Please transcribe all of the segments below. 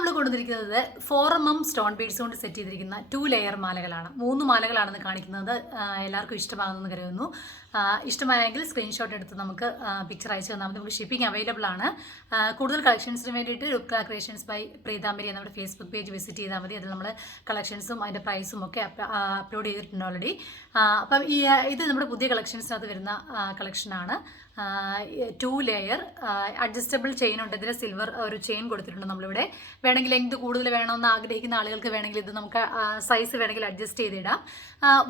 നമ്മൾ കൊണ്ടുവന്നിരിക്കുന്നത് 4mm stone beads കൊണ്ട് സെറ്റ് ചെയ്തിരിക്കുന്ന 2 ലെയർ മാലകളാണ്. 3 മാലകളാണെന്ന് കാണിക്കുന്നത്. എല്ലാവർക്കും ഇഷ്ടമാകുമെന്ന് കരുതുന്നു. ഇഷ്ടമായെങ്കിൽ സ്ക്രീൻഷോട്ട് എടുത്ത് നമുക്ക് പിക്ചർ അയച്ചു തന്നാൽ നമുക്ക് ഷിപ്പിംഗ് അവൈലബിൾ ആണ്. കൂടുതൽ കളക്ഷൻസിന് വേണ്ടിയിട്ട് ലുക്ക ക്രിയേഷൻസ് ബൈ പ്രീതാംബരി നമ്മുടെ ഫേസ്ബുക്ക് പേജ് വിസിറ്റ് ചെയ്താൽ മതി. അതിൽ നമ്മൾ കളക്ഷൻസും അതിൻ്റെ പ്രൈസും ഒക്കെ അപ്ലോഡ് ചെയ്തിട്ടുണ്ട് ഓൾറെഡി. അപ്പം ഇത് നമ്മുടെ പുതിയ കളക്ഷൻസിനകത്ത് വരുന്ന കളക്ഷനാണ്. 2 ലെയർ അഡ്ജസ്റ്റബിൾ ചെയിൻ ഉണ്ട്. ഇതിൽ സിൽവർ ഒരു ചെയിൻ കൊടുത്തിട്ടുണ്ട് നമ്മളിവിടെ. വേണമെങ്കിൽ ലെങ്ത് കൂടുതൽ വേണമെന്ന് ആഗ്രഹിക്കുന്ന ആളുകൾക്ക് വേണമെങ്കിൽ ഇത് നമുക്ക് സൈസ് വേണമെങ്കിൽ അഡ്ജസ്റ്റ് ചെയ്തിടാം.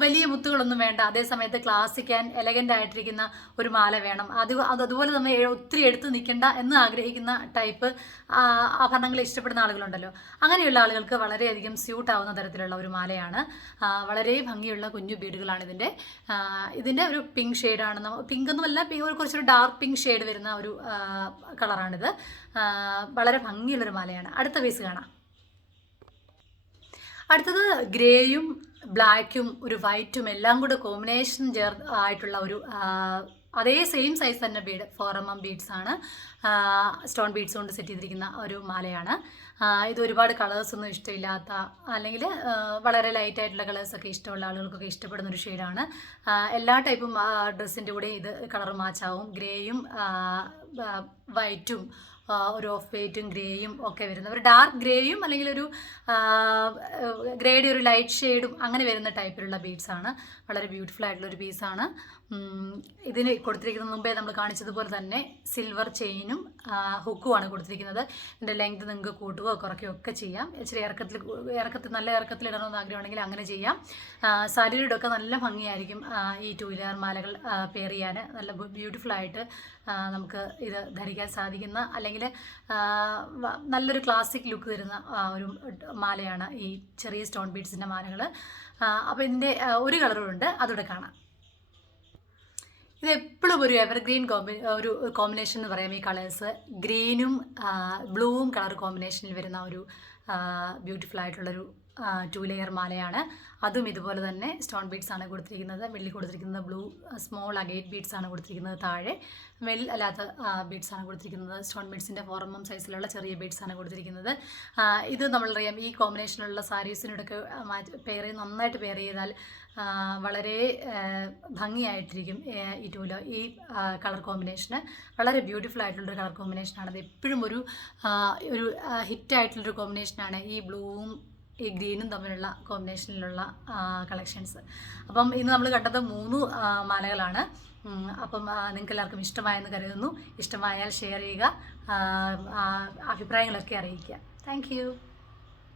വലിയ മുത്തുകളൊന്നും വേണ്ട. അതേസമയത്ത് ക്ലാസിക് ആൻഡ് എലഗൻ്റ് ആയിട്ടിരിക്കുന്ന ഒരു മാല വേണം. അതുപോലെ തന്നെ ഒത്തിരി എടുത്ത് നിൽക്കേണ്ട എന്ന് ആഗ്രഹിക്കുന്ന ടൈപ്പ് ആഭരണങ്ങൾ ഇഷ്ടപ്പെടുന്ന ആളുകളുണ്ടല്ലോ. അങ്ങനെയുള്ള ആളുകൾക്ക് വളരെയധികം സ്യൂട്ട് ആവുന്ന തരത്തിലുള്ള ഒരു മാലയാണ്. വളരെ ഭംഗിയുള്ള കുഞ്ഞു ബീഡുകളാണ് ഇതിൻ്റെ ഒരു പിങ്ക് ഷെയ്ഡാണ്. പിങ്ക് ഒന്നുമല്ല, കുറച്ചൊരു ഡാർക്ക് പിങ്ക് ഷെയ്ഡ് വരുന്ന ഒരു കളറാണിത്. വളരെ ഭംഗിയുള്ളൊരു മാലയാണ്. അടുത്ത പീസ് കാണാം. അടുത്തത് ഗ്രേയും ബ്ലാക്കും ഒരു വൈറ്റും എല്ലാം കൂടെ കോമ്പിനേഷൻ ആയിട്ടുള്ള ഒരു അതേ സെയിം സൈസ് തന്നെ ബീഡ് 4mm ബീഡ്സ് ആണ്. സ്റ്റോൺ ബീഡ്സ് കൊണ്ട് സെറ്റ് ചെയ്തിരിക്കുന്ന ഒരു മാലയാണ്. ഇത് ഒരുപാട് കളേഴ്സൊന്നും ഇഷ്ടമില്ലാത്ത, അല്ലെങ്കിൽ വളരെ ലൈറ്റ് ആയിട്ടുള്ള കളേഴ്സൊക്കെ ഇഷ്ടമുള്ള ആളുകൾക്കൊക്കെ ഇഷ്ടപ്പെടുന്ന ഒരു ഷെയ്ഡാണ്. എല്ലാ ടൈപ്പും ഡ്രസ്സിൻ്റെ കൂടെ ഇത് കളർ മാച്ചാവും. ഗ്രേയും വൈറ്റും ഒരു ഓഫ് വൈറ്റും ഗ്രേയും ഒക്കെ വരുന്ന ഒരു ഡാർക്ക് ഗ്രേയും അല്ലെങ്കിൽ ഒരു ഗ്രേയുടെ ഒരു ലൈറ്റ് ഷെയ്ഡും അങ്ങനെ വരുന്ന ടൈപ്പിലുള്ള ബീഡ്സാണ്. വളരെ ബ്യൂട്ടിഫുൾ ആയിട്ടുള്ളൊരു പീസാണ്. ഇതിന് കൊടുത്തിരിക്കുന്ന മുമ്പേ നമ്മൾ കാണിച്ചതുപോലെ തന്നെ സിൽവർ ചെയിനും ഹുക്കുമാണ് കൊടുത്തിരിക്കുന്നത്. ഇതിൻ്റെ ലെങ്ത് നിങ്ങൾക്ക് കൂട്ടുകയോ കുറയ്ക്കുകയോ ഒക്കെ ചെയ്യാം. ഇച്ചിരി നല്ല ഇറക്കത്തിൽ ഇടണമെന്ന് ആഗ്രഹമുണ്ടെങ്കിൽ അങ്ങനെ ചെയ്യാം. സാരിയുടെ ഒക്കെ നല്ല ഭംഗിയായിരിക്കും ഈ 2 ലെയർ മാലകൾ പെയർ ചെയ്യാൻ. നല്ല ബ്യൂട്ടിഫുൾ ആയിട്ട് നമുക്ക് ഇത് ധരിക്കാൻ സാധിക്കുന്ന, അല്ലെങ്കിൽ നല്ലൊരു ക്ലാസിക് ലുക്ക് തരുന്ന ഒരു മാലയാണ് ഈ ചെറിയ സ്റ്റോൺ ബീഡ്സിൻ്റെ മാലകൾ. അപ്പോൾ ഇതിൻ്റെ ഒരു കളറുണ്ട്, അതുകൂടെ കാണാം. ഇത് എപ്പോഴും ഒരു എവർഗ്രീൻ ഒരു കോമ്പിനേഷൻ എന്ന് പറയാം. ഈ കളേഴ്സ് ഗ്രീനും ബ്ലൂവും കളർ കോമ്പിനേഷനിൽ വരുന്ന ഒരു ബ്യൂട്ടിഫുൾ ആയിട്ടുള്ളൊരു 2 ലെയർ മാലയാണ്. അതും ഇതുപോലെ തന്നെ സ്റ്റോൺ ബീഡ്സ് ആണ് കൊടുത്തിരിക്കുന്നത്. വെള്ളി കൊടുത്തിരിക്കുന്നത് ബ്ലൂ സ്മോൾ അഗേറ്റ് ബീഡ്സ് ആണ് കൊടുത്തിരിക്കുന്നത്. താഴെ വെൽ അല്ലാത്ത ബീഡ്സ് ആണ് കൊടുത്തിരിക്കുന്നത്. സ്റ്റോൺ ബീഡ്സിൻ്റെ 4mm സൈസിലുള്ള ചെറിയ ബീഡ്സ് ആണ് കൊടുത്തിരിക്കുന്നത്. ഇത് നമ്മളറിയാം, ഈ കോമ്പിനേഷനുള്ള സാരീസിനോടൊക്കെ നന്നായിട്ട് പെയർ ചെയ്താൽ വളരെ ഭംഗിയായിട്ടിരിക്കും. ഈ കളർ കോമ്പിനേഷന് വളരെ ബ്യൂട്ടിഫുൾ ആയിട്ടുള്ളൊരു കളർ കോമ്പിനേഷനാണ്. അത് എപ്പോഴും ഒരു ഹിറ്റായിട്ടുള്ളൊരു കോമ്പിനേഷനാണ് ഈ ബ്ലൂവും ഈ ഗ്രീനും തമ്മിലുള്ള കോമ്പിനേഷനിലുള്ള കളക്ഷൻസ്. അപ്പം ഇന്ന് നമ്മൾ കണ്ടത് 3 മാലകളാണ്. അപ്പം നിങ്ങൾക്ക് എല്ലാവർക്കും ഇഷ്ടമായെന്ന് കരുതുന്നു. ഇഷ്ടമായാൽ ഷെയർ ചെയ്യുക, അഭിപ്രായങ്ങളൊക്കെ അറിയിക്കുക. താങ്ക്